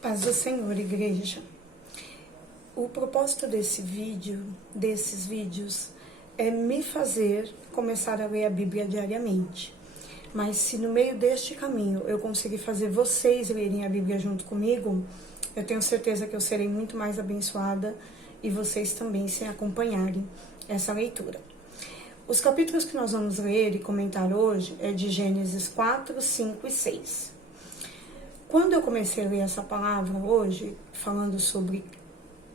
Paz do Senhor, igreja. O propósito desses vídeos, é me fazer começar a ler a Bíblia diariamente. Mas se no meio deste caminho eu conseguir fazer vocês lerem a Bíblia junto comigo, eu tenho certeza que eu serei muito mais abençoada e vocês também se acompanharem essa leitura. Os capítulos que nós vamos ler e comentar hoje é de Gênesis 4, 5 e 6. Quando eu comecei a ler essa palavra hoje, falando sobre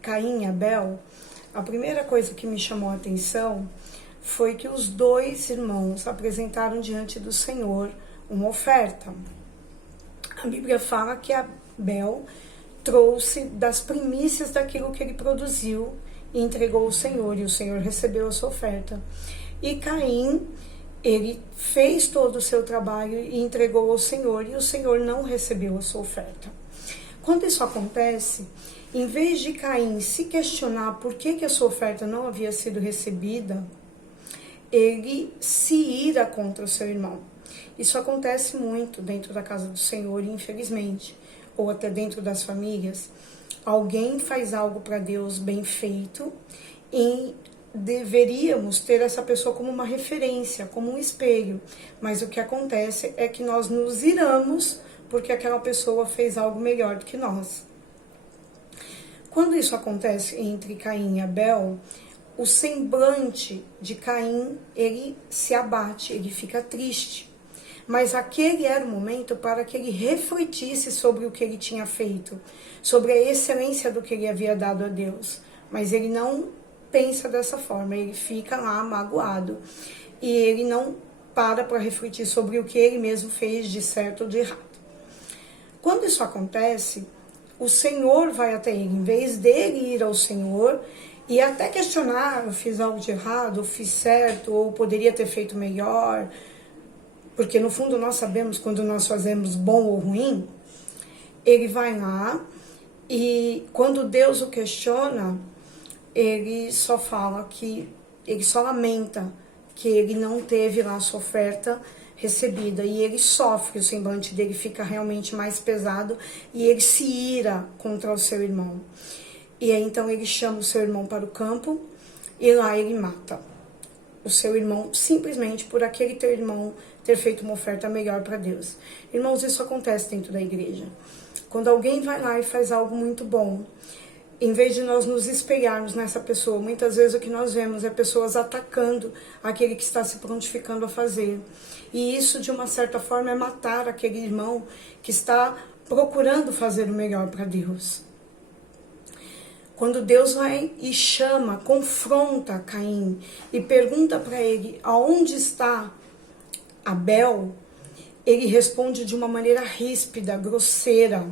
Caim e Abel, a primeira coisa que me chamou a atenção foi que os dois irmãos apresentaram diante do Senhor uma oferta. A Bíblia fala que Abel trouxe das primícias daquilo que ele produziu e entregou ao Senhor, e o Senhor recebeu a sua oferta. E Caim, ele fez todo o seu trabalho e entregou ao Senhor, e o Senhor não recebeu a sua oferta. Quando isso acontece, em vez de Caim se questionar por que a sua oferta não havia sido recebida, ele se ira contra o seu irmão. Isso acontece muito dentro da casa do Senhor, infelizmente, ou até dentro das famílias. Alguém faz algo para Deus bem feito e deveríamos ter essa pessoa como uma referência, como um espelho. Mas o que acontece é que nós nos iramos porque aquela pessoa fez algo melhor do que nós. Quando isso acontece entre Caim e Abel, o semblante de Caim, ele se abate, ele fica triste. Mas aquele era o momento para que ele refletisse sobre o que ele tinha feito, sobre a excelência do que ele havia dado a Deus. Mas ele não pensa dessa forma, ele fica lá magoado e ele não para refletir sobre o que ele mesmo fez de certo ou de errado. Quando isso acontece, o Senhor vai até ele, em vez dele ir ao Senhor e até questionar, eu fiz algo de errado, eu fiz certo, ou poderia ter feito melhor, porque no fundo nós sabemos quando nós fazemos bom ou ruim. Ele vai lá e quando Deus o questiona, ele só fala que, ele só lamenta que ele não teve lá a sua oferta recebida, e ele sofre, o semblante dele fica realmente mais pesado, e ele se ira contra o seu irmão. E aí então ele chama o seu irmão para o campo, e lá ele mata o seu irmão, simplesmente por aquele teu irmão ter feito uma oferta melhor para Deus. Irmãos, isso acontece dentro da igreja. Quando alguém vai lá e faz algo muito bom, em vez de nós nos espelharmos nessa pessoa, muitas vezes o que nós vemos é pessoas atacando aquele que está se prontificando a fazer. E isso, de uma certa forma, é matar aquele irmão que está procurando fazer o melhor para Deus. Quando Deus vai e chama, confronta Caim e pergunta para ele aonde está Abel, ele responde de uma maneira ríspida, grosseira.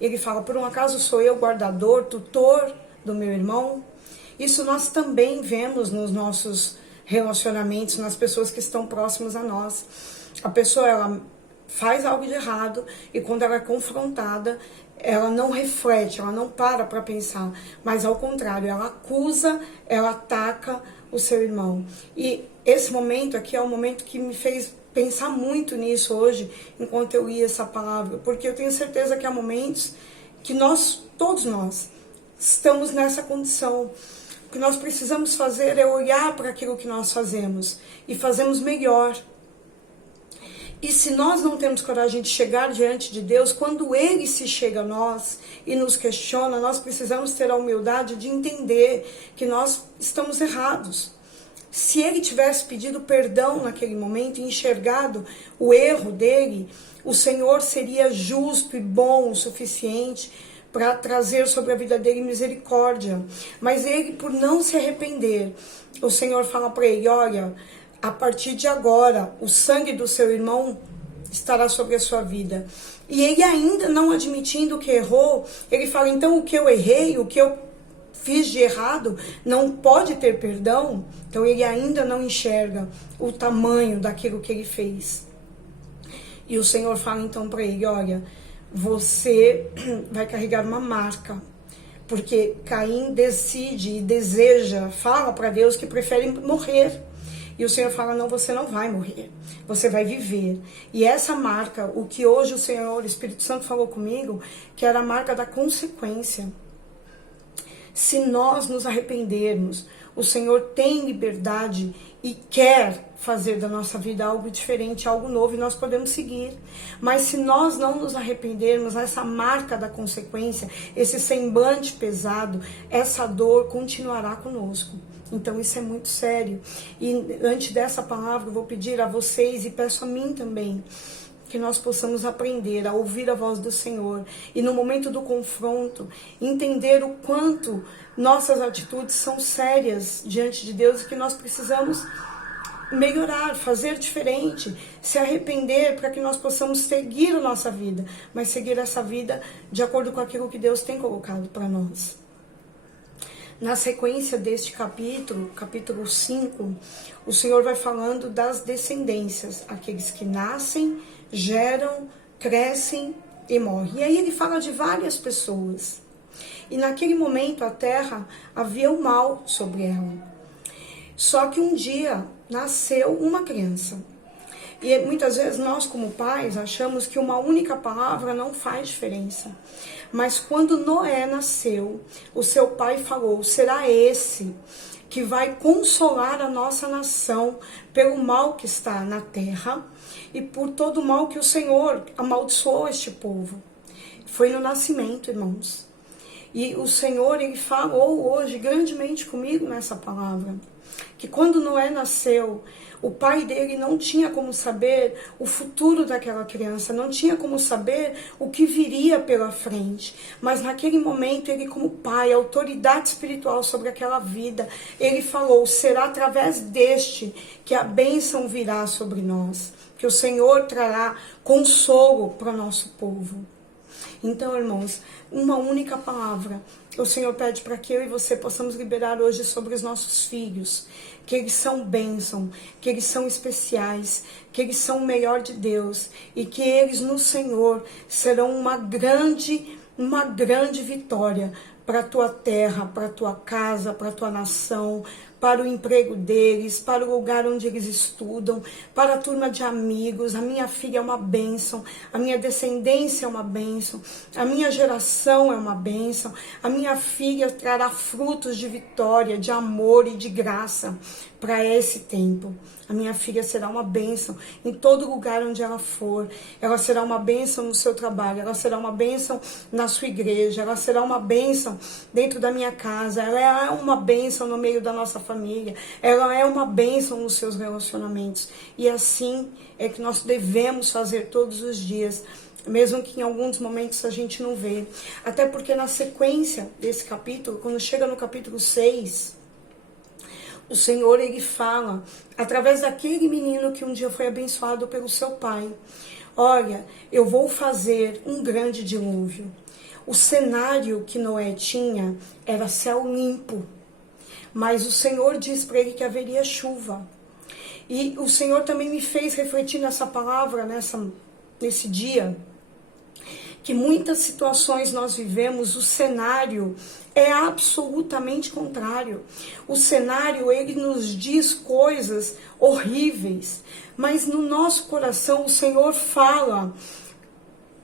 Ele fala, por um acaso sou eu guardador, tutor do meu irmão? Isso nós também vemos nos nossos relacionamentos, nas pessoas que estão próximas a nós. A pessoa, ela faz algo de errado e quando ela é confrontada, ela não reflete, ela não para pensar, mas ao contrário, ela acusa, ela ataca o seu irmão. E esse momento aqui é um momento que me fez pensar muito nisso hoje, enquanto eu ia essa palavra, porque eu tenho certeza que há momentos que nós, todos nós, estamos nessa condição. O que nós precisamos fazer é olhar para aquilo que nós fazemos e fazemos melhor. E se nós não temos coragem de chegar diante de Deus, quando Ele se chega a nós e nos questiona, nós precisamos ter a humildade de entender que nós estamos errados. Se ele tivesse pedido perdão naquele momento e enxergado o erro dele, o Senhor seria justo e bom o suficiente para trazer sobre a vida dele misericórdia. Mas ele, por não se arrepender, o Senhor fala para ele, olha, a partir de agora, o sangue do seu irmão estará sobre a sua vida. E ele ainda não admitindo que errou, ele fala, então o que eu errei, o que eu fiz de errado, não pode ter perdão. Então ele ainda não enxerga o tamanho daquilo que ele fez. E o Senhor fala então para ele, olha, você vai carregar uma marca, porque Caim decide e deseja, fala para Deus que prefere morrer. E o Senhor fala, não, você não vai morrer, você vai viver. E essa marca, o que hoje o Senhor, o Espírito Santo falou comigo, que era a marca da consequência. Se nós nos arrependermos, o Senhor tem liberdade e quer fazer da nossa vida algo diferente, algo novo, e nós podemos seguir. Mas se nós não nos arrependermos, essa marca da consequência, esse semblante pesado, essa dor continuará conosco. Então isso é muito sério. E antes dessa palavra, eu vou pedir a vocês e peço a mim também, que nós possamos aprender a ouvir a voz do Senhor e no momento do confronto, entender o quanto nossas atitudes são sérias diante de Deus e que nós precisamos melhorar, fazer diferente, se arrepender para que nós possamos seguir a nossa vida, mas seguir essa vida de acordo com aquilo que Deus tem colocado para nós. Na sequência deste capítulo, capítulo 5, o Senhor vai falando das descendências, aqueles que nascem, geram, crescem e morrem. E aí ele fala de várias pessoas. E naquele momento a terra havia o mal sobre ela. Só que um dia nasceu uma criança. E muitas vezes nós como pais achamos que uma única palavra não faz diferença. Mas quando Noé nasceu, o seu pai falou, será esse que vai consolar a nossa nação pelo mal que está na terra e por todo o mal que o Senhor amaldiçoou este povo. Foi no nascimento, irmãos. E o Senhor, ele falou hoje grandemente comigo nessa palavra, que quando Noé nasceu, o pai dele não tinha como saber o futuro daquela criança, não tinha como saber o que viria pela frente. Mas naquele momento, ele como pai, autoridade espiritual sobre aquela vida, ele falou, será através deste que a bênção virá sobre nós, que o Senhor trará consolo para o nosso povo. Então, irmãos, uma única palavra, o Senhor pede para que eu e você possamos liberar hoje sobre os nossos filhos, que eles são bênção, que eles são especiais, que eles são o melhor de Deus e que eles no Senhor serão uma grande vitória para a tua terra, para a tua casa, para a tua nação, para o emprego deles, para o lugar onde eles estudam, para a turma de amigos. A minha filha é uma bênção, a minha descendência é uma bênção, a minha geração é uma bênção, a minha filha trará frutos de vitória, de amor e de graça para esse tempo. A minha filha será uma bênção em todo lugar onde ela for. Ela será uma bênção no seu trabalho, ela será uma bênção na sua igreja, ela será uma bênção dentro da minha casa, ela é uma bênção no meio da nossa família, ela é uma bênção nos seus relacionamentos. E assim é que nós devemos fazer todos os dias, mesmo que em alguns momentos a gente não vê. Até porque na sequência desse capítulo, quando chega no capítulo 6... o Senhor, ele fala, através daquele menino que um dia foi abençoado pelo seu pai. Olha, eu vou fazer um grande dilúvio. O cenário que Noé tinha era céu limpo. Mas o Senhor disse para ele que haveria chuva. E o Senhor também me fez refletir nessa palavra, nesse dia, que muitas situações nós vivemos, o cenário é absolutamente contrário. O cenário, ele nos diz coisas horríveis, mas no nosso coração o Senhor fala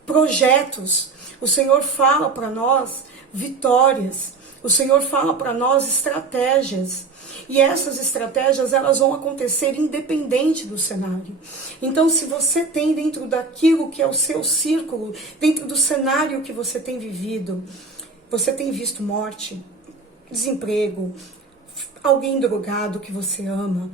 projetos, o Senhor fala para nós vitórias, o Senhor fala para nós estratégias. E essas estratégias, elas vão acontecer independente do cenário. Então, se você tem dentro daquilo que é o seu círculo, dentro do cenário que você tem vivido, você tem visto morte, desemprego, alguém drogado que você ama,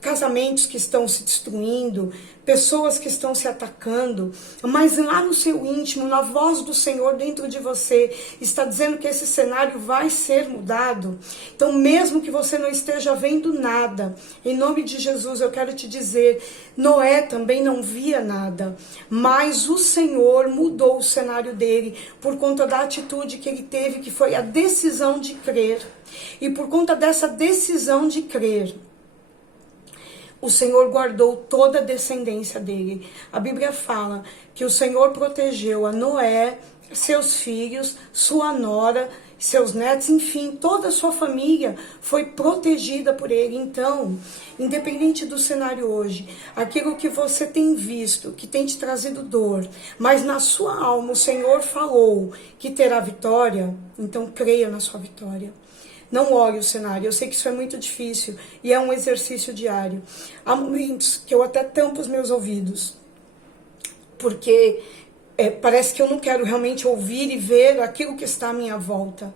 casamentos que estão se destruindo, pessoas que estão se atacando, mas lá no seu íntimo, na voz do Senhor dentro de você, está dizendo que esse cenário vai ser mudado. Então, mesmo que você não esteja vendo nada, em nome de Jesus eu quero te dizer, Noé também não via nada, mas o Senhor mudou o cenário dele por conta da atitude que ele teve, que foi a decisão de crer. E por conta dessa decisão de crer, o Senhor guardou toda a descendência dele. A Bíblia fala que o Senhor protegeu a Noé, seus filhos, sua nora, seus netos, enfim, toda a sua família foi protegida por ele. Então, independente do cenário hoje, aquilo que você tem visto, que tem te trazido dor, mas na sua alma o Senhor falou que terá vitória, então creia na sua vitória. Não olhe o cenário. Eu sei que isso é muito difícil e é um exercício diário. Há momentos que eu até tampo os meus ouvidos, porque parece que eu não quero realmente ouvir e ver aquilo que está à minha volta.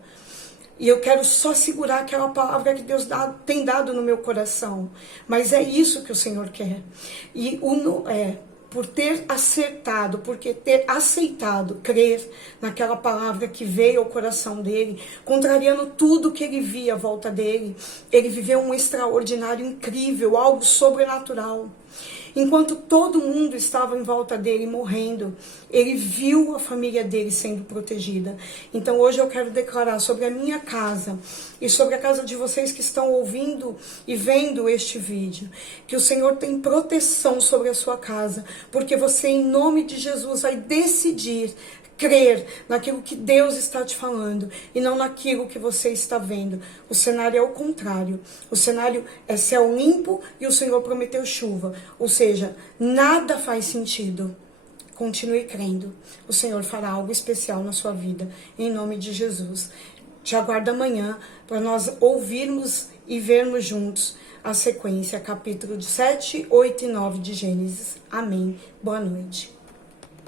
E eu quero só segurar aquela palavra que Deus tem dado no meu coração. Mas é isso que o Senhor quer. E por ter acertado, porque ter aceitado, crer naquela palavra que veio ao coração dele, contrariando tudo que ele via à volta dele, ele viveu um extraordinário, incrível, algo sobrenatural. Enquanto todo mundo estava em volta dele morrendo, ele viu a família dele sendo protegida. Então hoje eu quero declarar sobre a minha casa e sobre a casa de vocês que estão ouvindo e vendo este vídeo, que o Senhor tem proteção sobre a sua casa, porque você, em nome de Jesus, vai decidir crer naquilo que Deus está te falando e não naquilo que você está vendo. O cenário é o contrário. O cenário é céu limpo e o Senhor prometeu chuva. Ou seja, nada faz sentido. Continue crendo. O Senhor fará algo especial na sua vida. Em nome de Jesus. Te aguardo amanhã para nós ouvirmos e vermos juntos a sequência, capítulo 7, 8 e 9 de Gênesis. Amém. Boa noite.